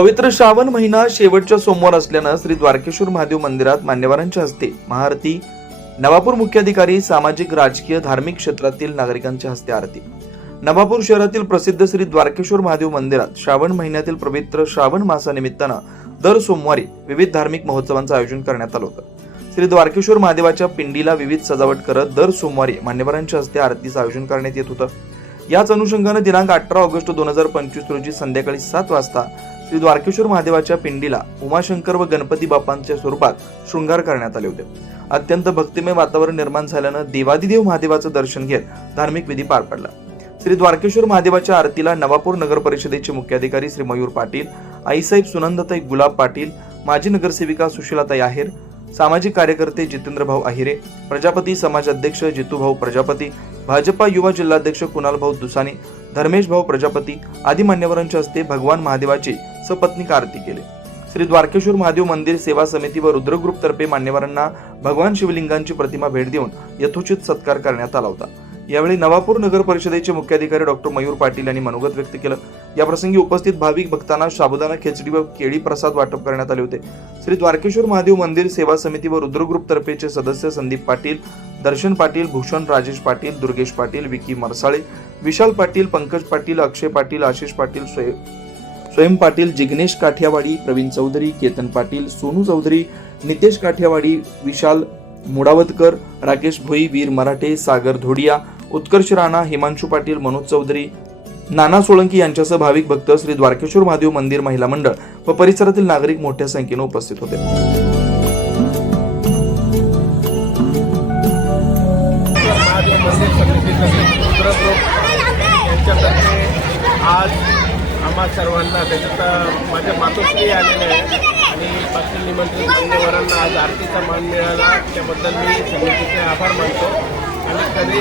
पवित्र श्रावण महिना शेवटच्या सोमवार असल्यानं श्री द्वारकेश्वर महादेव मंदिरात मान्यवरांच्या हस्ते महाआरती. नवापूर मुख्याधिकारी सामाजिक राजकीय धार्मिक क्षेत्रातील नागरिकांच्या हस्ते आरती. नवापूर शहरातील प्रसिद्ध श्री द्वारकेश्वर महादेव मंदिरात श्रावण महिन्यातील पवित्र श्रावण मासानिमित्तानं दर सोमवारी विविध धार्मिक महोत्सवांचं आयोजन करण्यात आलं होतं. श्री द्वारकेश्वर महादेवाच्या पिंडीला विविध सजावट करत दर सोमवारी मान्यवरांच्या हस्ते आरतीचं आयोजन करण्यात येत होतं. याच अनुषंगानं दिनांक अठरा ऑगस्ट दोन हजार पंचवीस रोजी संध्याकाळी सात वाजता श्री द्वारकेश्वर महादेवाच्या पिंडीला उमाशंकर व गणपती बाप्पांच्या स्वरूपात शृंगार करण्यात आले होते. अत्यंत भक्तिमय वातावरण निर्माण झाल्यानं देवादिदेव महादेवाचं दर्शन घेत धार्मिक विधी पार पडला. श्री द्वारकेश्वर महादेवाच्या आरतीला नवापूर नगर परिषदेचे मुख्याधिकारी श्री मयूर पाटील आईसाहेब सुनंदताई गुलाब पाटील माजी नगरसेविका सुशीलाताई आहेर सामाजिक कार्यकर्ते जितेंद्रभाऊ आहिरे प्रजापती समाज अध्यक्ष जितूभाऊ प्रजापती भाजपा युवा जिल्हाध्यक्ष कुणालभाऊ दुसानी धर्मेश भाऊ प्रजापती आदी मान्यवरांच्या हस्ते भगवान महादेवाची सपत्नीक आरती केली. श्री द्वारकेश्वर महादेव मंदिर सेवा समिती व रुद्रग्रुप तर्फे मान्यवरांना भगवान शिवलिंगांची प्रतिमा भेट देऊन यथोचित सत्कार करण्यात आला होता. यावेळी नवापूर नगर परिषदेचे मुख्याधिकारी डॉक्टर मयूर पाटील यांनी मनोगत व्यक्त केलं. या प्रसंगी उपस्थित भाविक भक्तांना शाबुदाना खिचडी व केळी प्रसाद वाटप करण्यात आले होते. श्री द्वारकेश्वर महादेव मंदिर सेवा समिती व रुद्रग्रुप तर्फेचे सदस्य संदीप पाटील दर्शन पाटील भूषण राजेश पाटील दुर्गेश पाटील विकी मरसाळे विशाल पाटील पंकज पाटील अक्षय पाटील आशिष पाटील स्वयं स्वयं पाटील जिग्नेश काठियावाडी प्रवीण चौधरी केतन पाटील सोनू चौधरी नितेश काठियावाडी विशाल मुडावतकर राकेश भोई वीर मराठे सागर धोडिया उत्कर्ष राणा हिमांशू पाटील मनोज चौधरी नाना सोळंकी यांच्यासह भाविक भक्त श्री द्वारकेश्वर महादेव मंदिर महिला मंडळ व परिसरातील नागरिक मोठ्या संख्येने उपस्थित होते. आज आम्हा सर्वांना त्याच्यात माझ्या मातोश्री आलेल्या आहेत आणि पाटील निमंत्रित मान्यवरांना आज आरतीचा मान मिळाला त्याबद्दल मी समितीचे आभार मानतो. आणि कधी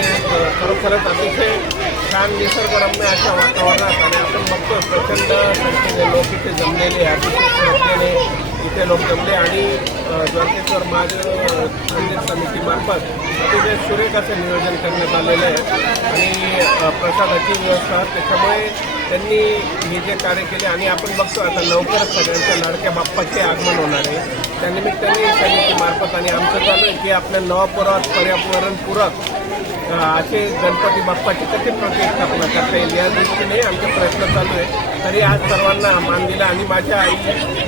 खरोखरच अतिशय छान निसर्गरम्य अशा वातावरणात आणि आपण बघतो प्रचंड संख्येने लोक इथे जमलेले आहेत. अतिशय श्रद्धेने इथे लोक जमले आणि अ, द्वारकेश्वर महादेव मंदिर समितीमार्फत अतिशय सुरेख असं नियोजन करण्यात आलेलं आहे. आणि प्रसादाची व्यवस्था त्याच्यामुळे त्यांनी हे जे कार्य केले आणि आपण बघतो आता लवकरच सगळ्यांच्या लाडक्या बाप्पाचे आगमन होणार आहे. त्यानिमित्ताने समितीमार्फत आणि आमचं चालू आहे की आपल्या नवापुरात पर्यावरणपूरक असे गणपती बाप्पाची कशी प्रतिष्ठापना करता येईल या दृष्टीने आमचे प्रयत्न चालू आहे. तरी आज सर्वांना मान दिला आणि माझ्या आई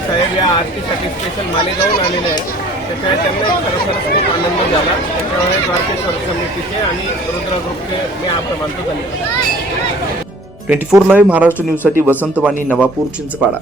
साहेब या आरतीसाठी स्पेशल मालेगावून आलेले आहेत. त्याच्यामुळे त्यांना खरोखरच खूप आनंद झाला. त्याच्यामुळे द्वारकेश्वर समितीचे आणि रुद्र मी आभार मानतो. धन्यवाद. ट्वेंटी फोर लाईव्ह महाराष्ट्र न्यूजसाठी वसंतवाणी नवापूर चिंचपाडा.